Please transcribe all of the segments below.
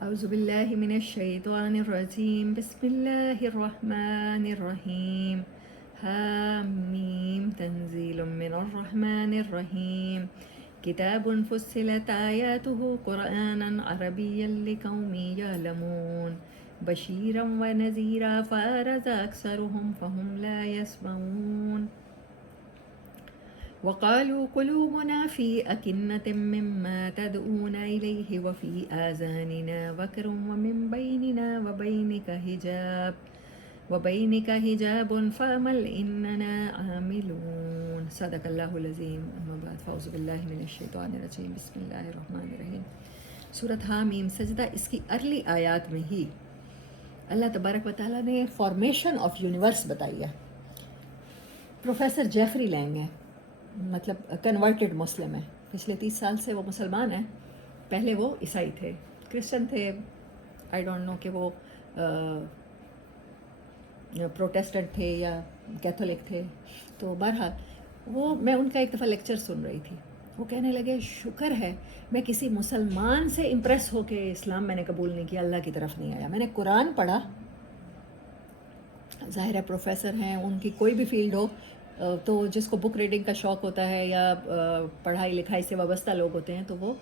أعوذ بالله من الشيطان الرجيم. بسم الله الرحمن الرحيم. حميم تنزيل من الرحمن الرحيم. كتاب فصلت آياته قرآنا عربيا لقوم يعلمون بشيرا ونذيرا فأعرض أكثرهم فهم لا يسمعون. وقالوا قلوبنا في أكنة مما تدعونا إليه وفي آذاننا وقر ومن بيننا وبينك حجاب فاعمل إننا عاملون. صدق اللہ العظیم. اما بعد فاعوذ باللہ من الشیطان الرجیم. بسم اللہ الرحمن الرحیم. سورۃ حامیم سجدہ، اس کی ارلی آیات میں ہی اللہ تبارک و تعالیٰ نے فارمیشن آف یونیورس بتائی ہے. پروفیسر جیفری لینگ ہے، مطلب کنورٹڈ مسلم ہے، پچھلے 30 سال سے وہ مسلمان ہیں. پہلے وہ عیسائی تھے، کرسچن تھے، آئی ڈونٹ نو کہ وہ پروٹیسٹنٹ تھے یا کیتھولک تھے. تو بہرحال میں ان کا ایک دفعہ لیکچر سن رہی تھی. وہ کہنے لگے شکر ہے میں کسی مسلمان سے امپریس ہو کے اسلام میں نے قبول نہیں کیا، اللہ کی طرف نہیں آیا. میں نے قرآن پڑھا. ظاہر ہے پروفیسر ہیں، ان کی کوئی بھی فیلڈ ہو تو جس کو بک ریڈنگ کا شوق ہوتا ہے یا پڑھائی لکھائی سے وابستہ لوگ ہوتے ہیں تو وہ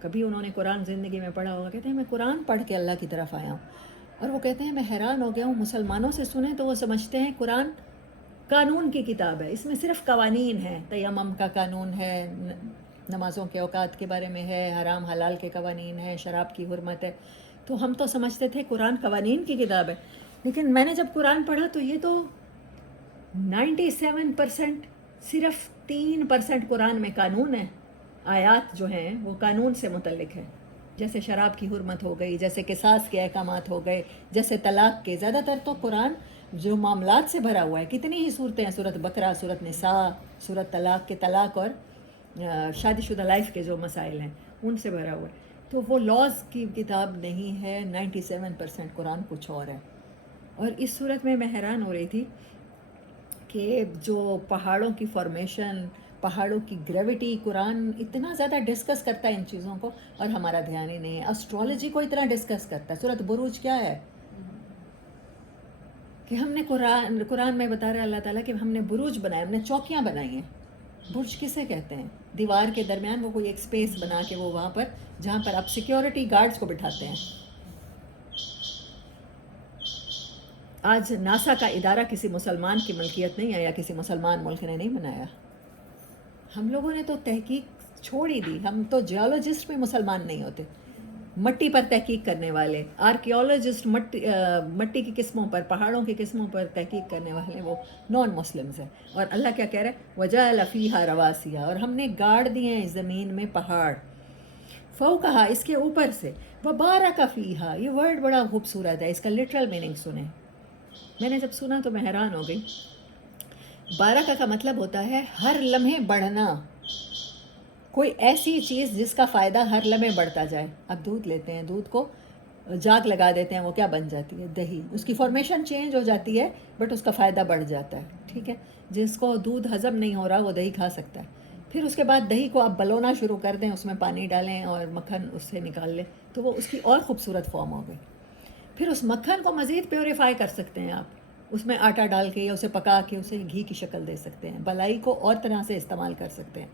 کبھی انہوں نے قرآن زندگی میں پڑھا ہوگا. کہتے ہیں میں قرآن پڑھ کے اللہ کی طرف آیا ہوں. اور وہ کہتے ہیں میں حیران ہو گیا ہوں، مسلمانوں سے سنیں تو وہ سمجھتے ہیں قرآن قانون کی کتاب ہے، اس میں صرف قوانین ہیں. تیمم کا قانون ہے، نمازوں کے اوقات کے بارے میں ہے، حرام حلال کے قوانین ہیں، شراب کی حرمت ہے. تو ہم تو سمجھتے تھے قرآن قوانین کی کتاب ہے. لیکن میں نے جب قرآن پڑھا تو یہ تو 97% صرف 3% قرآن میں قانون ہے. آیات جو ہیں وہ قانون سے متعلق ہیں، جیسے شراب کی حرمت ہو گئی، جیسے قصاص کے احکامات ہو گئے، جیسے طلاق کے. زیادہ تر تو قرآن جو معاملات سے بھرا ہوا ہے. کتنی ہی صورتیں ہیں، سورۃ بقرہ، سورۃ نساء، سورۃ طلاق کے طلاق اور شادی شدہ لائف کے جو مسائل ہیں ان سے بھرا ہوا ہے. تو وہ لاز کی کتاب نہیں ہے. 97% قرآن کچھ اور ہے. اور اس صورت میں حیران ہو رہی تھی کہ جو پہاڑوں کی فارمیشن، پہاڑوں کی گریوٹی، قرآن اتنا زیادہ ڈسکس کرتا ہے ان چیزوں کو اور ہمارا دھیان ہی نہیں ہے. اسٹرالوجی کو اتنا ڈسکس کرتا ہے. سورۃ بروج کیا ہے کہ ہم نے قرآن میں بتا رہا ہے اللہ تعالیٰ کہ ہم نے بروج بنائے، ہم نے چوکیاں بنائی ہیں. برج کسے کہتے ہیں؟ دیوار کے درمیان وہ کوئی ایک سپیس بنا کے وہ وہاں پر جہاں پر آپ سیکیورٹی گارڈز کو بٹھاتے ہیں. آج ناسا کا ادارہ کسی مسلمان کی ملکیت نہیں ہے یا کسی مسلمان ملک نے نہیں بنایا. ہم لوگوں نے تو تحقیق چھوڑ ہی دی. ہم تو جیولوجسٹ بھی مسلمان نہیں ہوتے، مٹی پر تحقیق کرنے والے آرکیولوجسٹ، مٹی کی قسموں پر، پہاڑوں کی قسموں پر تحقیق کرنے والے وہ نان مسلمز ہیں. اور اللہ کیا کہہ رہے ہیں؟ وَجَعَلَ فِيهَا رَوَاسِيَ، اور ہم نے گاڑ دیے ہیں زمین میں پہاڑ. فوقہا، اس کے اوپر سے. وَبَارَكَ فِيهَا، یہ ورڈ بڑا خوبصورت ہے، اس کا لٹرل میننگ سنیں. میں نے جب سنا تو میں حیران ہو گئی. بارکہ کا مطلب ہوتا ہے ہر لمحے بڑھنا، کوئی ایسی چیز جس کا فائدہ ہر لمحے بڑھتا جائے. اب دودھ لیتے ہیں، دودھ کو جاگ لگا دیتے ہیں، وہ کیا بن جاتی ہے؟ دہی. اس کی فارمیشن چینج ہو جاتی ہے بٹ اس کا فائدہ بڑھ جاتا ہے. ٹھیک ہے، جس کو دودھ ہضم نہیں ہو رہا وہ دہی کھا سکتا ہے. پھر اس کے بعد دہی کو آپ بلونا شروع کر دیں، اس میں پانی ڈالیں اور مکھن اس سے نکال لیں تو وہ اس کی اور خوبصورت فارم ہو گئی. پھر اس مکھن کو مزید پیوریفائی کر سکتے ہیں آپ، اس میں آٹا ڈال کے یا اسے پکا کے اسے گھی کی شکل دے سکتے ہیں. بلائی کو اور طرح سے استعمال کر سکتے ہیں.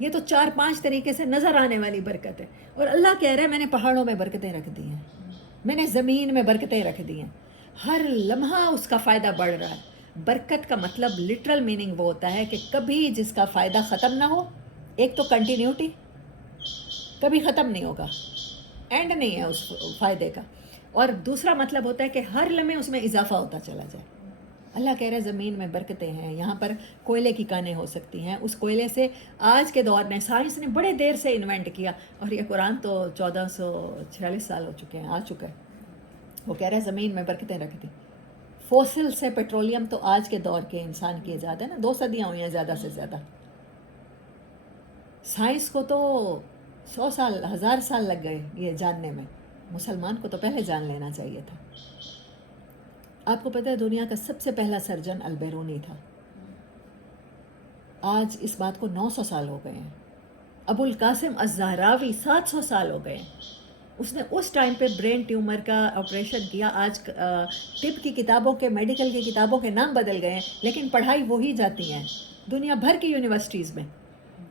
یہ تو 4-5 طریقے سے نظر آنے والی برکت ہے. اور اللہ کہہ رہا ہے میں نے پہاڑوں میں برکتیں رکھ دی ہیں، میں نے زمین میں برکتیں رکھ دی ہیں، ہر لمحہ اس کا فائدہ بڑھ رہا ہے. برکت کا مطلب لٹرل میننگ وہ ہوتا ہے کہ کبھی جس کا فائدہ ختم نہ ہو. ایک تو کنٹینیوٹی، کبھی ختم نہیں ہوگا، اینڈ نہیں ہے اس فائدے کا. اور دوسرا مطلب ہوتا ہے کہ ہر لمحے اس میں اضافہ ہوتا چلا جائے. اللہ کہہ رہے ہیں زمین میں برکتیں ہیں. یہاں پر کوئلے کی کانیں ہو سکتی ہیں. اس کوئلے سے آج کے دور میں سائنس نے بڑے دیر سے انوینٹ کیا، اور یہ قرآن تو 1446 سال ہو چکے ہیں، آ چکا ہے. وہ کہہ رہے ہیں زمین میں برکتیں رکھ دی. فوسل سے پیٹرولیم تو آج کے دور کے انسان کی ایجاد ہے نا، 2 صدیاں ہوئی ہیں زیادہ سے زیادہ. سائنس کو تو 100 سال 1000 سال لگ گئے یہ جاننے میں. مسلمان کو تو پہلے جان لینا چاہیے تھا. آپ کو پتہ ہے دنیا کا سب سے پہلا سرجن البیرونی تھا. آج اس بات کو 900 سال ہو گئے ہیں. ابو القاسم الزہراوی 700 سال ہو گئے ہیں. اس نے اس ٹائم پہ برین ٹیومر کا آپریشن کیا. آج طب کی کتابوں کے میڈیکل کی کتابوں کے نام بدل گئے ہیں لیکن پڑھائی وہی جاتی ہیں دنیا بھر کی یونیورسٹیز میں.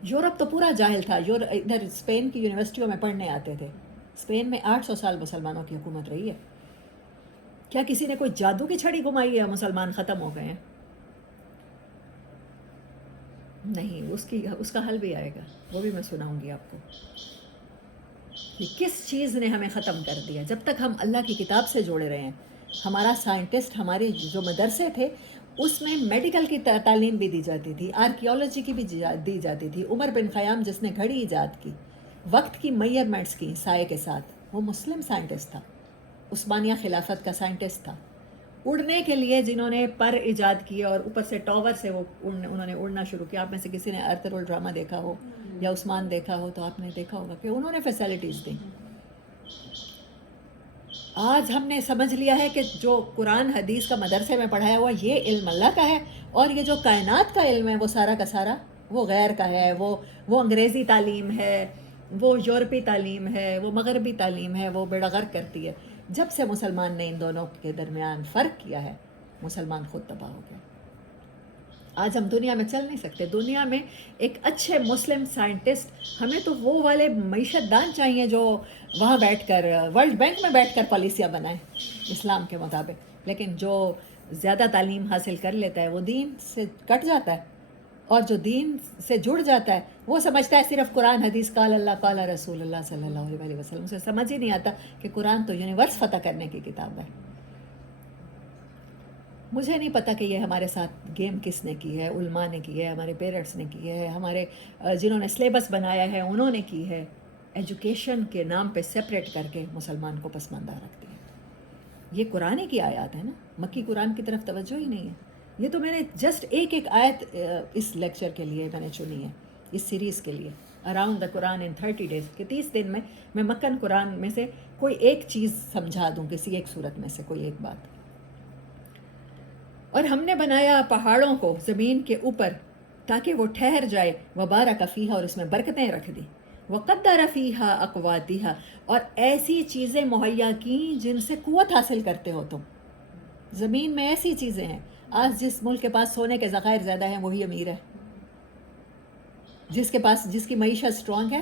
یورپ تو پورا جاہل تھا. ادھر اسپین کی یونیورسٹیوں میں پڑھنے آتے تھے. اسپین میں 800 سال مسلمانوں کی حکومت رہی ہے. کیا کسی نے کوئی جادو کی چھڑی گھمائی ہے مسلمان ختم ہو گئے ہیں؟ نہیں. اس کا حل بھی آئے گا, وہ بھی میں سناؤں گی آپ کو کہ کس چیز نے ہمیں ختم کر دیا. جب تک ہم اللہ کی کتاب سے جوڑے رہے ہیں. ہمارا سائنٹسٹ, ہمارے جو مدرسے تھے اس میں میڈیکل کی تعلیم بھی دی جاتی تھی, آرکیولوجی کی بھی دی جاتی تھی. عمر بن خیام جس نے گھڑی ایجاد کی, وقت کی میئرمنٹس کی سائے کے ساتھ, وہ مسلم سائنٹسٹ تھا. عثمانیہ خلافت کا سائنٹسٹ تھا. اڑنے کے لیے جنہوں نے پر ایجاد کیے اور اوپر سے ٹاور سے وہ انہوں نے اڑنا شروع کیا. آپ میں سے کسی نے ارتھ رول ڈرامہ دیکھا ہو یا عثمان دیکھا ہو تو آپ نے دیکھا ہوگا کہ انہوں نے فیسلٹیز دیں. آج ہم نے سمجھ لیا ہے کہ جو قرآن حدیث کا مدرسے میں پڑھایا ہوا یہ علم اللہ کا ہے, اور یہ جو کائنات کا علم ہے وہ سارا کا سارا وہ غیر کا ہے. وہ انگریزی تعلیم ہے, وہ یورپی تعلیم ہے, وہ مغربی تعلیم ہے, وہ بیڑا غرق کرتی ہے. جب سے مسلمان نے ان دونوں کے درمیان فرق کیا ہے مسلمان خود تباہ ہو گیا. آج ہم دنیا میں چل نہیں سکتے. دنیا میں ایک اچھے مسلم سائنٹسٹ, ہمیں تو وہ والے معیشت دان چاہیے جو وہاں بیٹھ کر ورلڈ بینک میں بیٹھ کر پالیسیاں بنائیں اسلام کے مطابق. لیکن جو زیادہ تعلیم حاصل کر لیتا ہے وہ دین سے کٹ جاتا ہے, اور جو دین سے جڑ جاتا ہے وہ سمجھتا ہے صرف قرآن حدیث قال اللہ قال رسول اللہ صلی اللہ علیہ وسلم. اسے سمجھ ہی نہیں آتا کہ قرآن تو یونیورس فتح کرنے کی کتاب ہے. مجھے نہیں پتہ کہ یہ ہمارے ساتھ گیم کس نے کی ہے. علماء نے کی ہے, ہمارے پیرنٹس نے کی ہے, ہمارے جنہوں نے سلیبس بنایا ہے انہوں نے کی ہے. ایجوکیشن کے نام پہ سپریٹ کر کے مسلمان کو پسماندہ رکھ دیا. یہ قرآن کی آیات ہے نا, مکی قرآن کی طرف توجہ ہی نہیں ہے. یہ تو میں نے جسٹ ایک آیت اس لیکچر کے لیے میں نے چنی ہے, اس سیریز کے لیے, around the Quran in 30 days, کہ 30 دن میں مکن قرآن میں سے کوئی ایک چیز سمجھا دوں, کسی ایک صورت میں سے کوئی ایک بات. اور ہم نے بنایا پہاڑوں کو زمین کے اوپر تاکہ وہ ٹھہر جائے. وبارک فیہا, اور اس میں برکتیں رکھ دی. وقدر فیہا اقواتہا, اور ایسی چیزیں مہیا کیں جن سے قوت حاصل کرتے ہو تم. زمین میں ایسی چیزیں ہیں. آج جس ملک کے پاس سونے کے ذخائر زیادہ ہیں وہی امیر ہے. جس کی معیشت سٹرونگ ہے,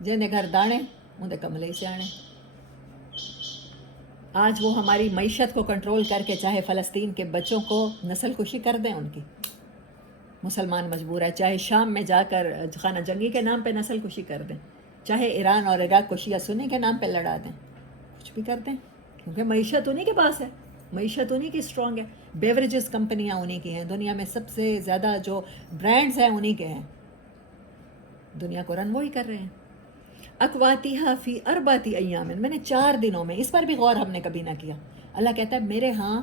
جن گھر دانے اندے کملے سیانے. آج وہ ہماری معیشت کو کنٹرول کر کے چاہے فلسطین کے بچوں کو نسل کشی کر دیں ان کی, مسلمان مجبور ہے. چاہے شام میں جا کر خانہ جنگی کے نام پہ نسل کشی کر دیں, چاہے ایران اور عراق کو شیعہ سنی کے نام پہ لڑا دیں, کچھ بھی کر دیں, کیونکہ معیشت انہی کے پاس ہے, معیشت انہی کی سٹرونگ ہے. بیوریجز کمپنیاں انہی کی ہیں, دنیا میں سب سے زیادہ جو برانڈز ہیں انہی کے ہیں. دنیا کو رن وہی کر رہے ہیں. اقواتیہا فی اربعۃ ایام, میں نے 4 دنوں میں, اس پر بھی غور ہم نے کبھی نہ کیا. اللہ کہتا ہے میرے ہاں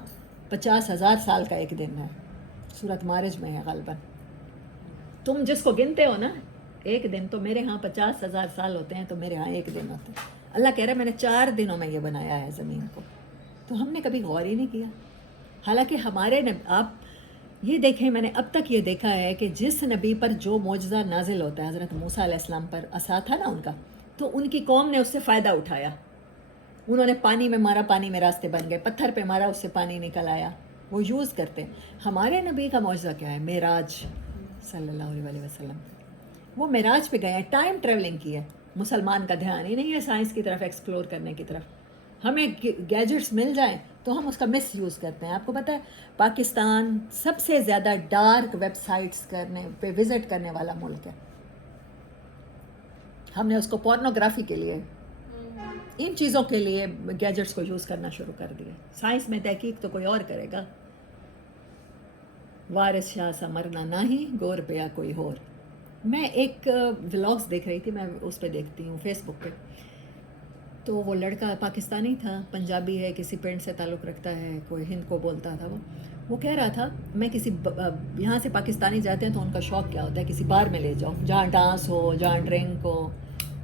50,000 سال کا ایک دن ہے. سورۃ مارج میں ہے غالباً. تم جس کو گنتے ہو نا ایک دن, تو میرے ہاں 50,000 سال ہوتے ہیں, تو میرے ہاں ایک دن ہوتے ہیں. اللہ کہہ رہا ہے میں نے 4 دنوں میں یہ بنایا ہے زمین کو. تو ہم نے کبھی غور ہی نہیں کیا. حالانکہ ہمارے آپ یہ دیکھیں, میں نے اب تک یہ دیکھا ہے کہ جس نبی پر جو معجزہ نازل ہوتا ہے, حضرت موسیٰ علیہ السلام پر عصا تھا نا ان کا, تو ان کی قوم نے اس سے فائدہ اٹھایا. انہوں نے پانی میں مارا, پانی میں راستے بن گئے, پتھر پہ مارا, اس سے پانی نکل آیا. وہ یوز کرتے. ہمارے نبی کا معجزہ کیا ہے؟ معراج صلی اللہ علیہ وسلم. وہ معراج پہ گئے ہیں, ٹائم ٹریولنگ کی ہے. مسلمان کا دھیان ہی نہیں ہے سائنس کی طرف, ایکسپلور کرنے کی طرف. ہمیں گیجٹس مل جائیں تو ہم اس کا مس یوز کرتے ہیں. آپ کو پتہ ہے پاکستان سب سے زیادہ ڈارک ویب سائٹس کرنے پہ وزٹ کرنے والا ملک ہے. ہم نے اس کو پورنوگرافی کے لیے, ان چیزوں کے لیے گیجٹس کو یوز کرنا شروع کر دیا. سائنس میں تحقیق تو کوئی اور کرے گا. وارث شاہ سا مرنا نہیں, گور پیا کوئی اور. میں ایک ولاگس دیکھ رہی تھی, میں اس پہ دیکھتی ہوں فیس بک پہ. تو وہ لڑکا پاکستانی تھا, پنجابی ہے, کسی پنڈ سے تعلق رکھتا ہے, کوئی ہند کو بولتا تھا. وہ کہہ رہا تھا میں کسی یہاں سے پاکستانی جاتے ہیں تو ان کا شوق کیا ہوتا ہے, کسی بار میں لے جاؤ جہاں ڈانس ہو, جہاں ڈرنک ہو.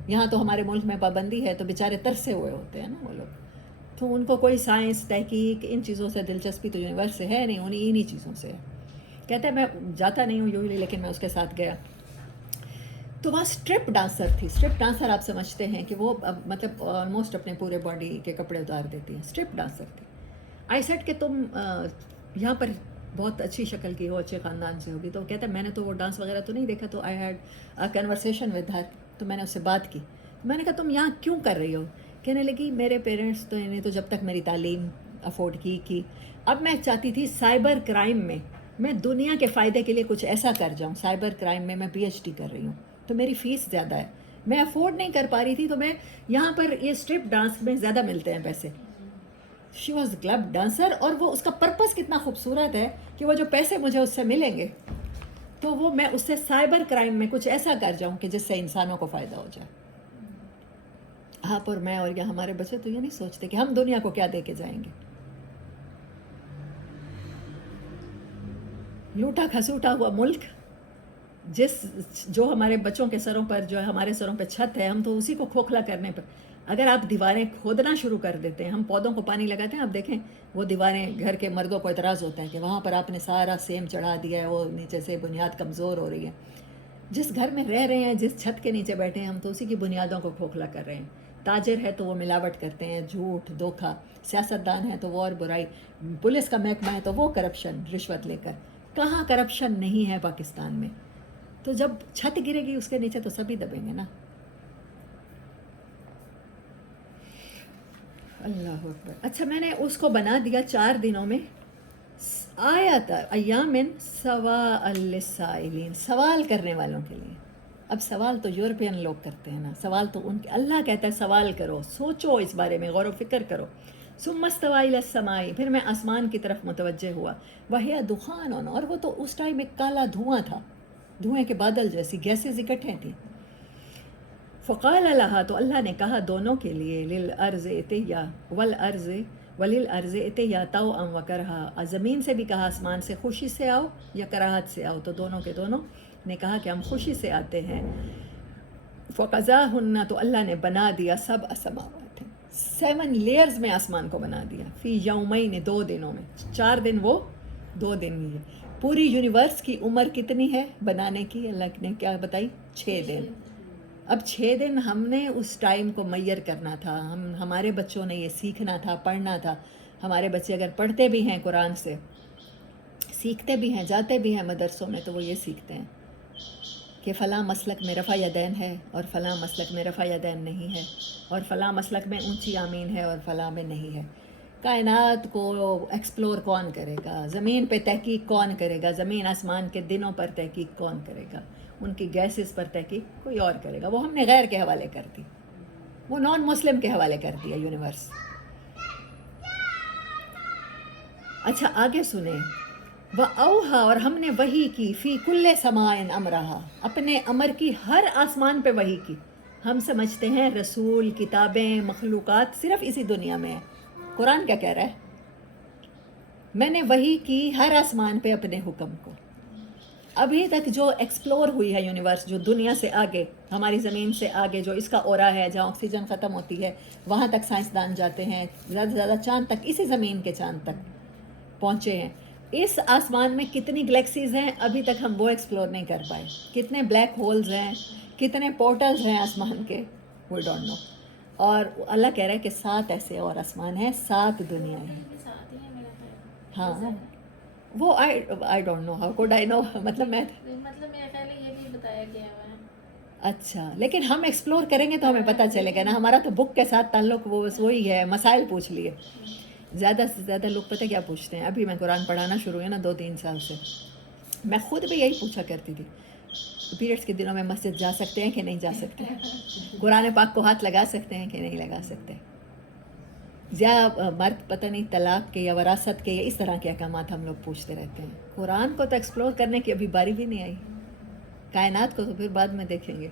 یہاں تو ہمارے ملک میں پابندی ہے, تو بیچارے ترسے ہوئے ہوتے ہیں نا وہ لوگ. تو ان کو کوئی سائنس تحقیق ان چیزوں سے دلچسپی تو یونیورس سے ہے نہیں, انہی چیزوں سے ہے. کہتا ہے میں جاتا نہیں ہوں یوزلی, لیکن میں اس کے ساتھ گیا. تو وہاں اسٹرپ ڈانسر تھی. اسٹرپ ڈانسر آپ سمجھتے ہیں کہ وہ مطلب آلموسٹ اپنے پورے باڈی کے کپڑے اتار دیتی ہیں. اسٹرپ ڈانسر تھی. آئی سیٹ کہ تم یہاں پر بہت اچھی شکل کی ہو, اچھے خاندان سے ہوگی. تو کہتا ہے میں نے تو وہ ڈانس وغیرہ تو نہیں دیکھا. تو I had conversation with her. تو میں نے اس سے بات کی. میں نے کہا تم یہاں کیوں کر رہی ہو؟ کہنے لگی میرے پیرنٹس تو انہیں تو جب تک میری تعلیم افورڈ کی. اب میں چاہتی تھی سائبر کرائم میں دنیا کے فائدے کے لیے کچھ ایسا کر جاؤں. سائبر کرائم میں PhD کر رہی ہوں, تو میری فیس زیادہ ہے, میں افورڈ نہیں کر پا رہی تھی. تو میں یہاں پر یہ اسٹرپ ڈانس میں زیادہ ملتے ہیں پیسے. شی واز کلب ڈانسر, اور وہ اس کا پرپس کتنا خوبصورت ہے کہ وہ جو پیسے مجھے اس سے ملیں گے تو وہ میں اس سے سائبر کرائم میں کچھ ایسا کر جاؤں کہ جس سے انسانوں کو فائدہ ہو جائے. آپ اور میں اور یا ہمارے بچے تو یہ نہیں سوچتے کہ ہم دنیا کو کیا دے کے جائیں گے. لوٹا کھسوٹا ہوا ملک, جو ہمارے بچوں کے سروں پر, جو ہمارے سروں پہ چھت ہے, ہم تو اسی کو کھوکھلا کرنے پر. اگر آپ دیواریں کھودنا شروع کر دیتے ہیں, ہم پودوں کو پانی لگاتے ہیں, آپ دیکھیں وہ دیواریں, گھر کے مردوں کو اعتراض ہوتا ہے کہ وہاں پر آپ نے سارا سیم چڑھا دیا ہے, وہ نیچے سے بنیاد کمزور ہو رہی ہے. جس گھر میں رہ رہے ہیں, جس چھت کے نیچے بیٹھے ہیں, ہم تو اسی کی بنیادوں کو کھوکھلا کر رہے ہیں. تاجر ہے تو وہ ملاوٹ کرتے ہیں, جھوٹ دھوکا. سیاستدان ہے تو وہ اور برائی. پولیس کا محکمہ ہے تو وہ کرپشن, رشوت لے کر. کہاں کرپشن نہیں ہے پاکستان میں؟ تو جب چھت گرے گی اس کے نیچے تو سبھی دبیں گے نا. اللہ اکبر. اچھا میں نے اس کو بنا دیا 4 دنوں میں. آیا تھا ایامن سواء للسائلین, سوال کرنے والوں کے لیے. اب سوال تو یورپین لوگ کرتے ہیں نا, سوال تو ان کے, اللہ کہتا ہے سوال کرو, سوچو اس بارے میں, غور و فکر کرو. ثم استوى الى السماء, پھر میں آسمان کی طرف متوجہ ہوا. وهي دخان, اور وہ تو اس ٹائم ایک کالا دھواں تھا, دھوئیں کے بادل جیسی گیسز اکٹھے تھیں. فقال لها, تو اللہ نے کہا دونوں کے لیے, للارض ائتیا والارض وللارض ائتیا طوعا وکرہا, زمین سے بھی کہا, آسمان سے, خوشی سے آؤ یا کراہت سے آؤ. تو دونوں کے دونوں نے کہا کہ ہم خوشی سے آتے ہیں. فقضاہن, تو اللہ نے بنا دیا 7 سماوات, 7 لیئرز میں آسمان کو بنا دیا. فی یومین, 2 دنوں میں. 4 دن وہ, 2 دن یہ. پوری یونیورس کی عمر کتنی ہے بنانے کی؟ اللہ نے کیا بتائی؟ 6 دن. اب 6 دن ہم نے اس ٹائم کو میئر کرنا تھا. ہمارے بچوں نے یہ سیکھنا تھا, پڑھنا تھا. ہمارے بچے اگر پڑھتے بھی ہیں قرآن سے, سیکھتے بھی ہیں, جاتے بھی ہیں مدرسوں میں, تو وہ یہ سیکھتے ہیں کہ فلاں مسلک میں رفع یدین ہے اور فلاں مسلک میں رفع یدین نہیں ہے, اور فلاں مسلک میں اونچی آمین ہے اور فلاں میں نہیں ہے. کائنات کو ایکسپلور کون کرے گا؟ زمین پہ تحقیق کون کرے گا؟ زمین آسمان کے دنوں پر تحقیق کون کرے گا؟ ان کی گیسز پر تحقیق کوئی اور کرے گا. وہ ہم نے غیر کے حوالے کر دی, وہ نان مسلم کے حوالے کر دیا یونیورس. اچھا آگے سنیں. وَأَوْحَا, اور ہم نے وحی کی, فی کل سماء امرہا, اپنے امر کی ہر آسمان پہ وحی کی. ہم سمجھتے ہیں رسول, کتابیں, مخلوقات صرف اسی دنیا میں ہیں. قرآن کیا کہہ رہا ہے؟ میں نے وحی کی ہر آسمان پہ اپنے حکم کو. ابھی تک جو ایکسپلور ہوئی ہے یونیورس, جو دنیا سے آگے, ہماری زمین سے آگے, جو اس کا اورا ہے, جہاں آکسیجن ختم ہوتی ہے, وہاں تک سائنسدان جاتے ہیں. زیادہ سے زیادہ چاند تک, اسی زمین کے چاند تک پہنچے ہیں. اس آسمان میں کتنی گلیکسیز ہیں ابھی تک ہم وہ ایکسپلور نہیں کر پائے. کتنے بلیک ہولز ہیں, کتنے پورٹلز ہیں آسمان کے, وی ڈونٹ نو. اور اللہ کہہ رہا ہے کہ 7 ایسے اور آسمان ہیں, 7 دنیا ہیں. ہاں وہ I don't know, how could I know, مطلب میرا خیال ہے یہ بھی بتایا گیا ہوا ہے. اچھا, لیکن ہم ایکسپلور کریں گے تو ہمیں پتہ چلے گا نا. ہمارا تو بک کے ساتھ تعلق وہ بس وہی ہے, مسائل پوچھ لیے. زیادہ سے زیادہ لوگ پتہ کیا پوچھتے ہیں؟ ابھی میں قرآن پڑھانا شروع ہے نا 2-3 سال سے, میں خود بھی یہی پوچھا کرتی تھی, پیریڈس کے دنوں میں مسجد جا سکتے ہیں کہ نہیں جا سکتے ہیں, قرآن پاک کو ہاتھ لگا سکتے ہیں کہ نہیں لگا سکتے, یا مرد پتہ نہیں طلاق کے یا وراثت کے یا اس طرح کے احکامات ہم لوگ پوچھتے رہتے ہیں. قرآن کو تو ایکسپلور کرنے کی ابھی باری بھی نہیں آئی, کائنات کو تو پھر بعد میں دیکھیں گے.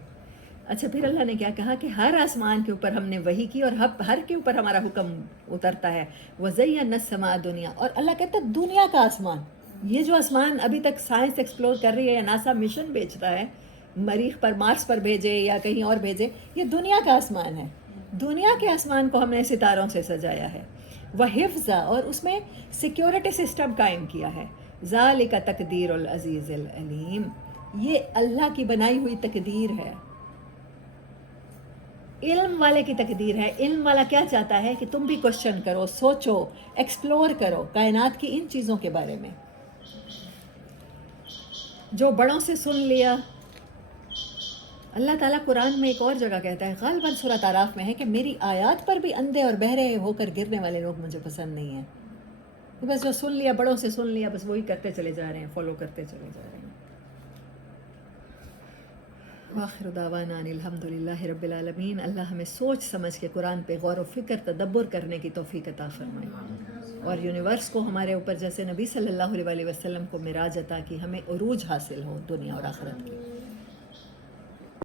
اچھا پھر اللہ نے کیا کہا کہ ہر آسمان کے اوپر ہم نے وحی کی, اور ہر کے اوپر ہمارا حکم اترتا ہے. وَزَيَّنَّا السَّمَاءَ دنیا, اور اللہ کہتا ہے دنیا کا آسمان, یہ جو آسمان ابھی تک سائنس ایکسپلور کر رہی ہے یا ناسا مشن بھیجتا ہے مریخ پر, مارس پر بھیجے یا کہیں اور بھیجے, یہ دنیا کا آسمان ہے. دنیا کے آسمان کو ہم نے ستاروں سے سجایا ہے. وَحِفْظًا, اور اس میں سیکیورٹی سسٹم قائم کیا ہے. ذَلِكَ تَقْدِيرُ الْعَزِيزِ الْعَلِيمِ, یہ اللہ کی بنائی ہوئی تقدیر ہے، علم والے کی تقدیر ہے۔ علم والا کیا چاہتا ہے کہ تم بھی کوشچن کرو، سوچو، ایکسپلور کرو کائنات کی ان چیزوں کے بارے میں۔ جو بڑوں سے سن لیا، اللہ تعالیٰ قرآن میں ایک اور جگہ کہتا ہے، غالباً سورۃ اعراف میں ہے، کہ میری آیات پر بھی اندھے اور بہرے ہو کر گرنے والے لوگ مجھے پسند نہیں ہیں۔ تو بس جو سن لیا، بڑوں سے سن لیا، بس وہی کرتے چلے جا رہے ہیں، فالو کرتے چلے جا رہے ہیں۔ آخر دعوانا ان الحمد للہ رب العالمین۔ اللہ ہمیں سوچ سمجھ کے قرآن پہ غور و فکر تدبر کرنے کی توفیق عطا فرمائے، اور یونیورس کو ہمارے اوپر جیسے نبی صلی اللہ علیہ وسلم کو معراج عطا کی، ہمیں عروج حاصل ہو دنیا اور آخرت کی۔